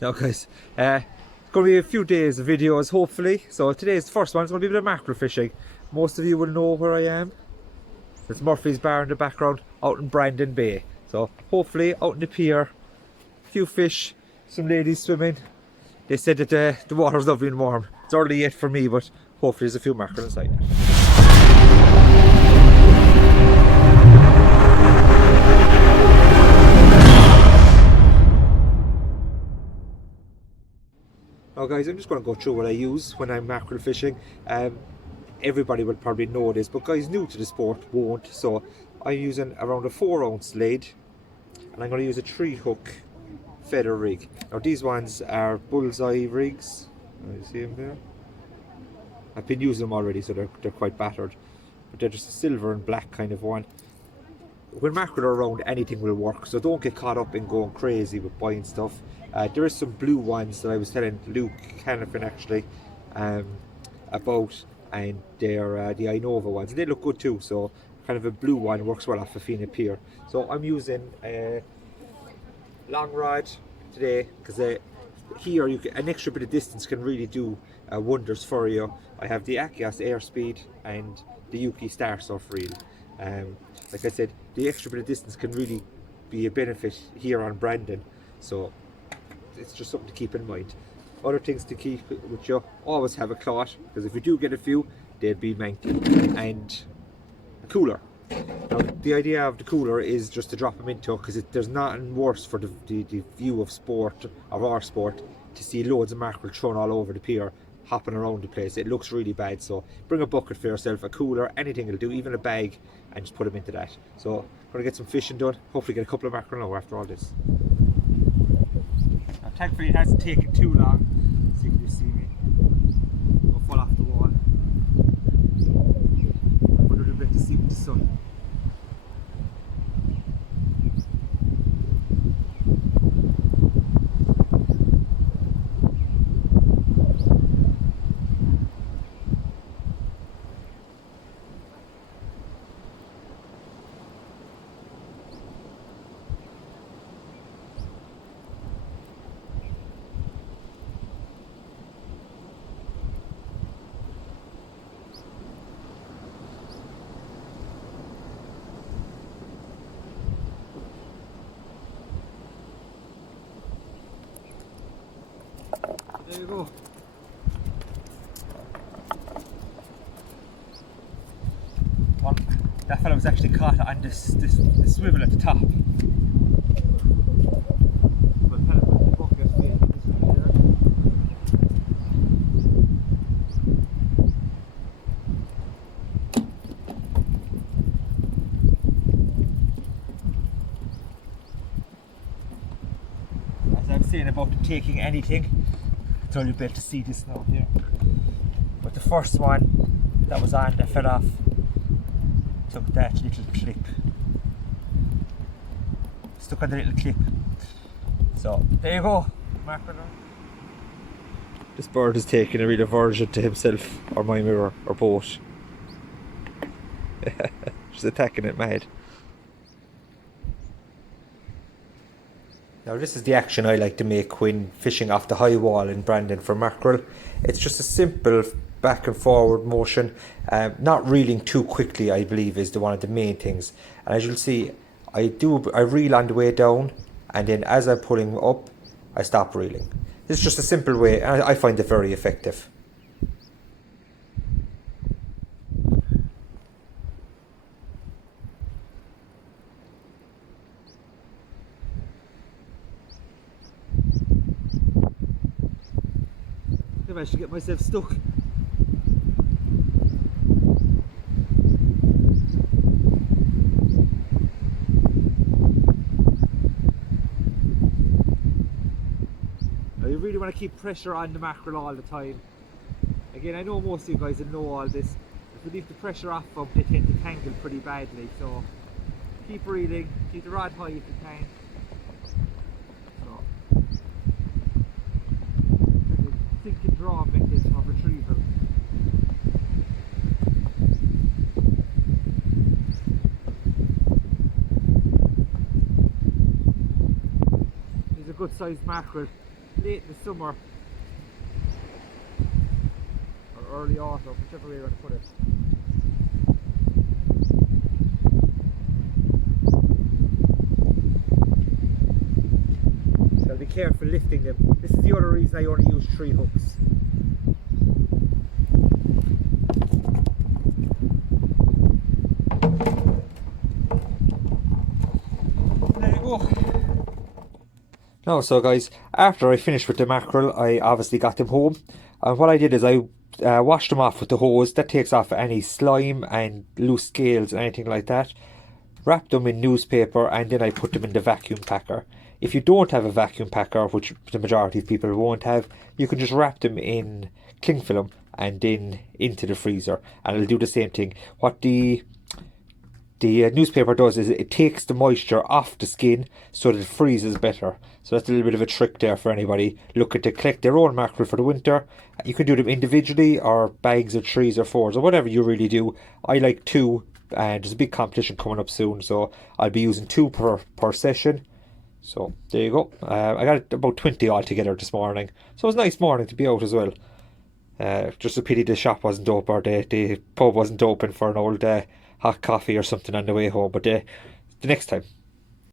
Now guys, it's going to be a few days of videos hopefully. So today's first one is going to be a bit of mackerel fishing. Most of you will know where I am. There's Murphy's Bar in the background out in Brandon Bay. So hopefully out in the pier, a few fish, some ladies swimming. They said that the water's lovely and warm. It's early yet for me, but hopefully there's a few mackerel inside. Now guys, I'm just going to go through what I use when I'm mackerel fishing. Everybody will probably know this, but guys new to the sport won't. So I'm using around a 4-ounce lead, and I'm going to use a 3-hook feather rig. Now these ones are bullseye rigs. You see them there? I've been using them already, so they're quite battered, but they're just a silver and black kind of one. When mackerel are around, anything will work, so don't get caught up in going crazy with buying stuff. There is some blue ones that I was telling Luke Canifin actually about, and they're the Inova ones. They look good too, so kind of a blue one works well off a Fina Pier. So I'm using a long rod today, because here an extra bit of distance can really do wonders for you. I have the Akios Airspeed and the Yuki Star Surf reel. Like I said, the extra bit of distance can really be a benefit here on Brandon, so it's just something to keep in mind. Other things to keep with you: always have a cloth, because if you do get a few, they'll be manky, and a cooler. Now the idea of the cooler is just to drop them into, because there's nothing worse for the view of sport, of our sport, to see loads of mackerel thrown all over the pier, hopping around the place. It looks really bad. So bring a bucket for yourself, a cooler, anything will do, even a bag, and just put them into that. So I'm going to get some fishing done, hopefully get a couple of mackerel now after all this. Now thankfully it hasn't taken too long, so you can see me go fall off the wall. Put a little bit to see with the sun. There you go. Well, that fella was actually caught on this swivel at the top. As I was saying about taking anything, it's only better to see this now here. But the first one that was on that fell off took that little clip. Stuck on the little clip. So there you go, mackerel. This bird is taking a real aversion to himself, or my mirror, or both. She's attacking it mad. Now this is the action I like to make when fishing off the high wall in Brandon for mackerel. It's just a simple back and forward motion, not reeling too quickly, I believe, is one of the main things. And as you'll see, I reel on the way down, and then as I'm pulling up, I stop reeling. It's just a simple way, and I find it very effective. I should get myself stuck. Now you really want to keep pressure on the mackerel all the time. Again, I know most of you guys will know all this. If you leave the pressure off them, they tend to tangle pretty badly. So keep reeling, keep the rod high if you can. Draw methods of retrieval. There's a good sized mackerel late in the summer or early autumn, whichever way you want to put it. So be careful lifting them. This is the other reason I only use 3 hooks. There you go. Now, so guys, after I finished with the mackerel, I obviously got them home. And what I did is I washed them off with the hose. That takes off any slime and loose scales and anything like that. Wrapped them in newspaper, and then I put them in the vacuum packer. If you don't have a vacuum packer, which the majority of people won't have, you can just wrap them in cling film and then into the freezer, and it'll do the same thing. What the newspaper does is it takes the moisture off the skin so that it freezes better. So that's a little bit of a trick there for anybody looking to collect their own mackerel for the winter. You can do them individually, or bags of 3s or 4s, or whatever you really do. I like 2, and there's a big competition coming up soon, so I'll be using 2 per session. So there you go. I got about 20 altogether this morning, so it was a nice morning to be out as well. Just a pity the shop wasn't open, or the pub wasn't open for an old hot coffee or something on the way home, but the next time.